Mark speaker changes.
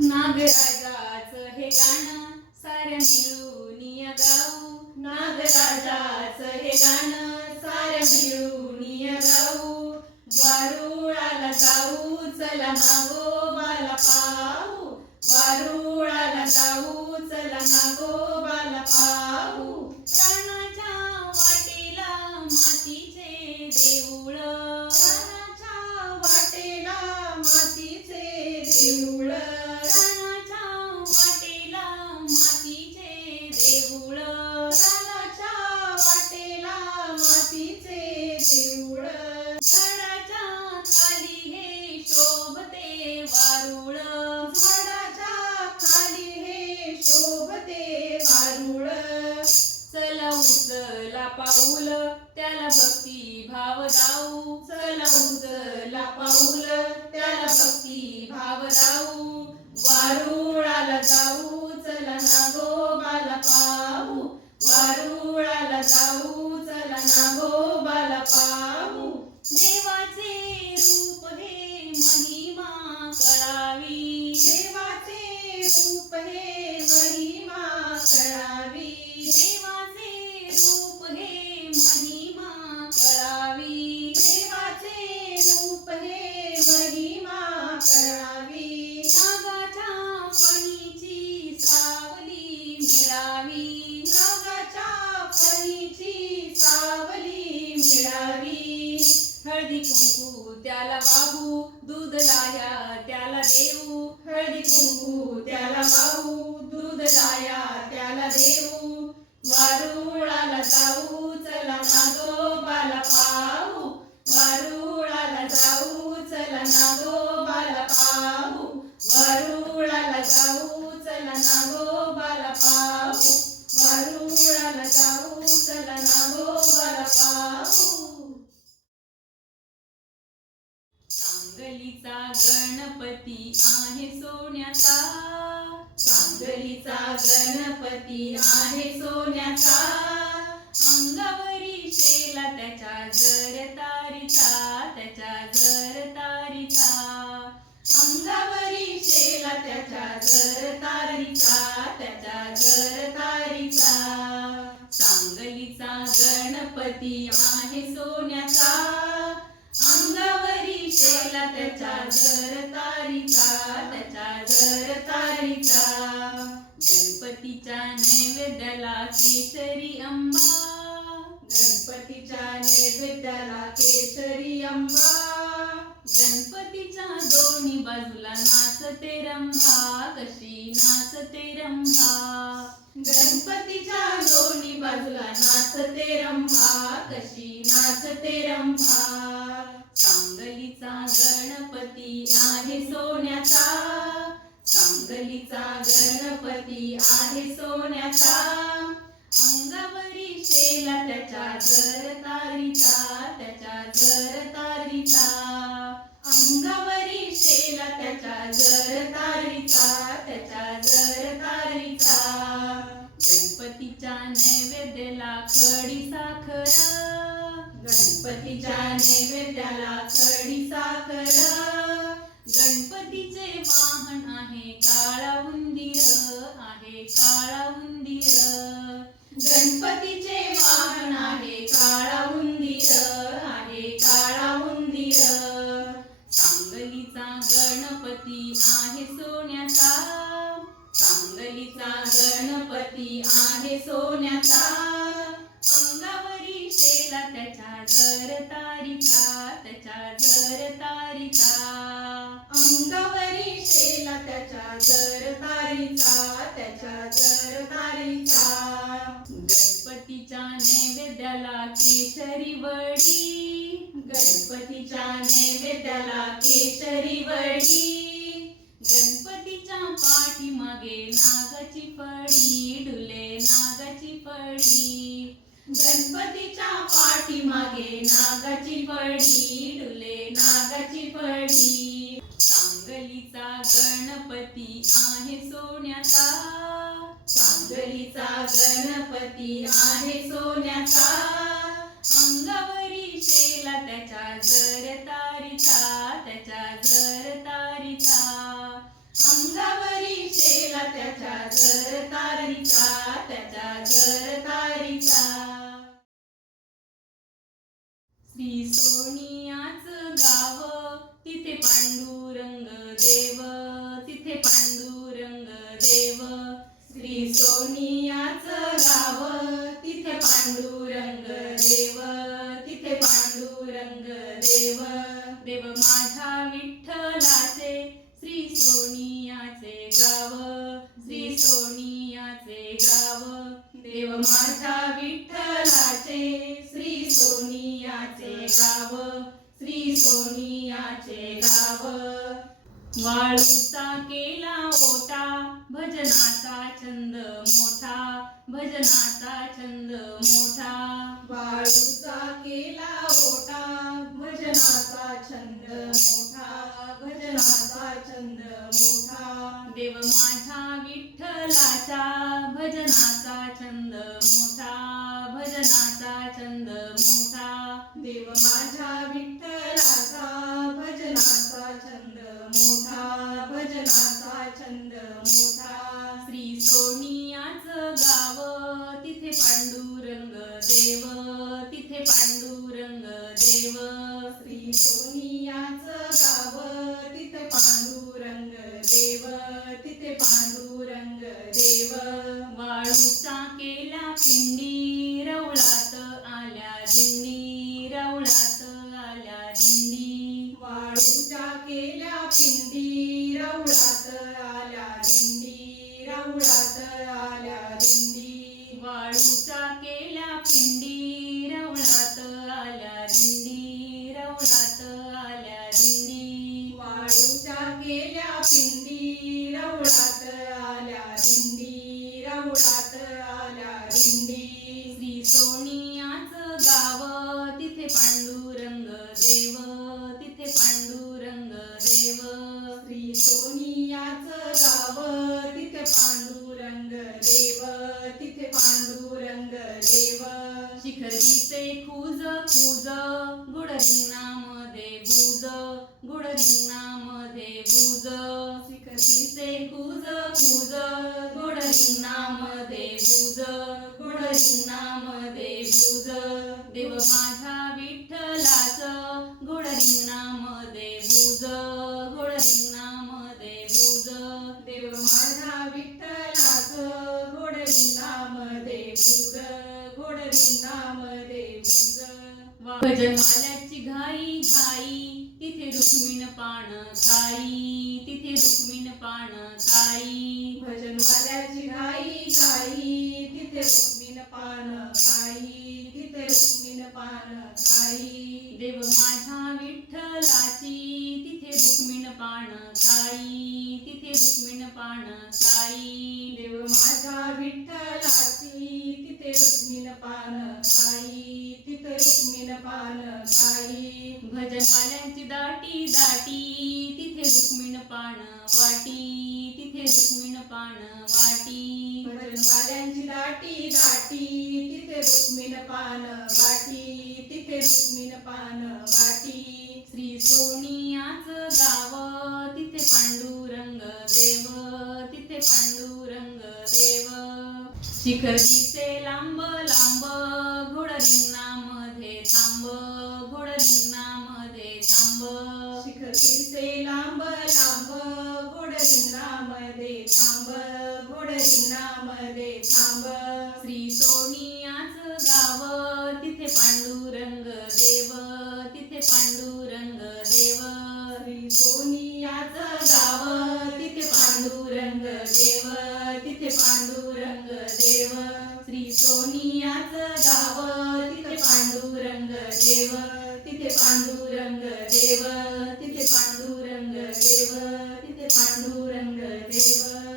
Speaker 1: नागराजाच हे गाणं साऱ्या मिळून या गाऊ नागराजाच हे गाणं साऱ्या मिळून या गाऊ वारुळाला जाऊ चला नागोबाला पाहू. वारुळाला जाऊ चला नागोबाला पाहू. रानाच्या वाटेला मातीचे देऊळ. रानाच्या वाटेला मातीचे देऊळ. भक्ती भाव दाऊ चला पाऊल. त्याला भक्ती भाव जाऊ वारुळाला जाऊ चला नागोबाला पाहू. वारुळाला जाऊ चला नागोबाला पाहू. देवाचे रूप त्याला वाहू दूध लाया त्याला देऊ. हळदी कुंकू त्याला वाहू दूध लाया त्याला देऊ. वारुळाला जाऊ चला नागोबाला पाहू. वारुळाला जाऊ चला नागोबाला पाहू. वारुळाला जाऊ चला नागोबाला पाहू. वारुळाला सांगलीचा गणपती आहे सोन्याचा. सांगलीचा गणपती आहे सोन्याचा. अंगावरी शेला त्याच्या जर तारीचा त्याच्या जर तारीचा अंगावरी शेला त्याच्या जर तारीचा त्याच्या जर तारीचा सांगलीचा गणपती आहे सोन्याचा. अंगावरी घर जर तारीचा त्याच्या घर तारीचा. गणपतीच्या नैवेद्याला केसरी अंबा. गणपतीच्या नैवेद्याला केसरी अंबा. गणपतीच्या दोन्ही बाजूला नाचते रंभा कशी नाचते रंभा. गणपतीच्या दोन्ही बाजूला नाचते रंभा कशी नाचते रंभा. सांगलीचा गणपती आहे सोन्याचा. सांगलीचा गणपती आहे सोन्याचा. अंगावरी शेला त्याच्या जर तारीचा त्याच्या जर तारीचा अंगावरी शेला त्याच्या जर तारीचा त्याच्या जर तारीचा गणपतीच्या नैवेद्याला खडी साखर. गणपतीच्या नैवेद्याला खडी साखर. गणपतीचे वाहन आहे काळा उंदीर आहे काळा उंदीर. गणपतीचे वाहन आहे काळा त्याच्या जर तारिका अंगावरी शेला त्याच्या जर तारीचा त्याच्या जर तारीचा गणपतीच्या नैवेद्याला केशरी वडी. गणपतीच्या नैवेद्याला केशरी वडी. गणपतीच्या पाठीमागे नागाची फळी. गणपतीच्या पाठीमागे नागाची पडी डुले नागाची पडी. सांगलीचा गणपती आहे सोन्याचा. सांगलीचा गणपती आहे सोन्याचा. अंगावरी शेला त्याच्या जर तारीचा त्याच्या जर तारीचा अंगावर तारीचा त्याच्या जर तारी पांडुरंग देव तिथे पांडुरंग देव देव माझा विठ्ठलाचे श्री सोनियाचे गाव. श्री सोनियाचे गाव. देव माझा विठ्ठलाचे श्री सोनियाचे गाव. श्री सोनियाचे गाव. वाळूचा केला ओटा भजनाचा छंद मोठा भजनाचा छंद मोठा.
Speaker 2: वाळूचा केला ओटा भजनाचा छंद मोठा भजनाचा छंद मोठा.
Speaker 1: देव माझ्या विठ्ठलाचा भजनाचा छंद मोठा Mm-hmm. रिंगणामध्ये गुज शिखरीचे खुज खुज गुड रिंगणामध्ये गुज गुड रिंगणामध्ये भुज. देव माझा विठ्ठलाच गुड रिंगणामध्ये गुज गुड रिंगणामध्ये भुज.
Speaker 2: देव माझ्या भुज घोडरिंगामध्ये गुज घोडरिंगामध्ये गुज
Speaker 1: भजनवाल्याची घाई घाई तिथे रुक्मिण पान खाई तिथे रुक्मिण पान खाई.
Speaker 2: भजनवाल्याची घाई घाई तिथे
Speaker 1: भजनवाल्यांची दाटी दाटी. तिथे रुक्मिण पान वाटी तिथे रुक्मिण पान वाटी.
Speaker 2: भजनवाल्यांची दाटी दाटी. तिथे रुक्मिण पान वाटी तिथे रुक्मिण पान वाटी.
Speaker 1: श्री सोनियाच गाव तिथे पांडुरंग देव तिथे पांडुरंग देव. शिखर दिसे लांब लांब
Speaker 2: शिखरीचे लांब लांब घोडरिंगणामध्ये थांब दे थांब.
Speaker 1: श्री सोनियाच गाव तिथे पांडुरंग देव तिथे पांडुरंग देव.
Speaker 2: श्री सोनियाच गाव तिथे पांडुरंग देव तिथे पांडुरंग देव.
Speaker 1: श्री सोनियाच
Speaker 2: गाव तिथे पांडुरंग देव तिथे पांडुरंग देव. तिथे पांडुरंग देव तिथे पांडुरंग देव.